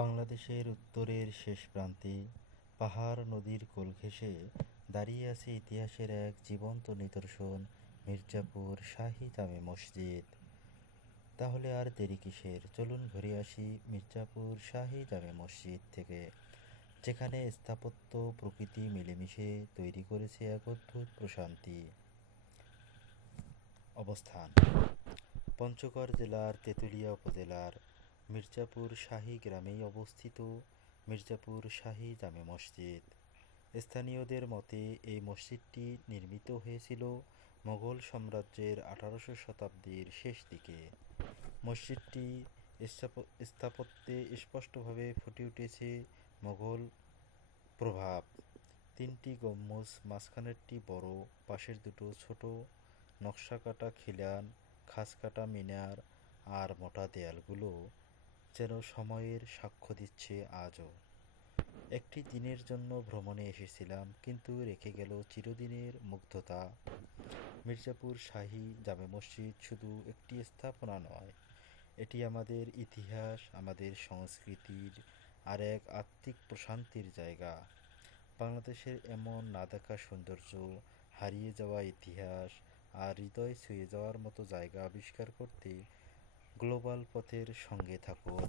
বাংলাদেশের উত্তরের শেষ প্রান্তে পাহাড় নদীর কোল ঘেঁষে দাঁড়িয়ে আছে ইতিহাসের এক জীবন্ত নিদর্শন, মির্জাপুর শাহী জামে মসজিদ। তাহলে আর দেরি কিসের, চলুন ঘুরে আসি মির্জাপুর শাহী জামে মসজিদ থেকে, যেখানে স্থাপত্য প্রকৃতি মিলেমিশে তৈরি করেছে এক অদ্ভুত প্রশান্তি। অবস্থান: পঞ্চগড় জেলার তেঁতুলিয়া উপজেলার মির্জাপুর শাহী গ্রামেই অবস্থিত মির্জাপুর শাহী জামে মসজিদ। স্থানীয়দের মতে এই মসজিদটি নির্মিত হয়েছিল মোগল সাম্রাজ্যের 18শো শতাব্দীর শেষ দিকে। মসজিদটি স্থাপত্যে স্পষ্টভাবে ফুটে উঠেছে মোগল প্রভাব। তিনটি গম্বুজ, মাঝখানেরটি বড়, পাশের দুটো ছোট, নকশাকাটা খিলান, খাঁজকাটা মিনার আর মোটা দেয়ালগুলো যেন সময়ের সাক্ষ্য দিচ্ছে আজও। একটি দিনের জন্য ভ্রমণে এসেছিলাম, কিন্তু রেখে গেল চিরদিনের মুগ্ধতা। মির্জাপুর শাহী জামে মসজিদ শুধু একটি স্থাপনা নয়, এটি আমাদের ইতিহাস, আমাদের সংস্কৃতির আর এক আত্মিক প্রশান্তির জায়গা। বাংলাদেশের এমন না দেখা সৌন্দর্য, হারিয়ে যাওয়া ইতিহাস আর হৃদয় ছুঁয়ে যাওয়ার মতো জায়গা আবিষ্কার করতে গ্লোবাল পথের সঙ্গে থাকুন।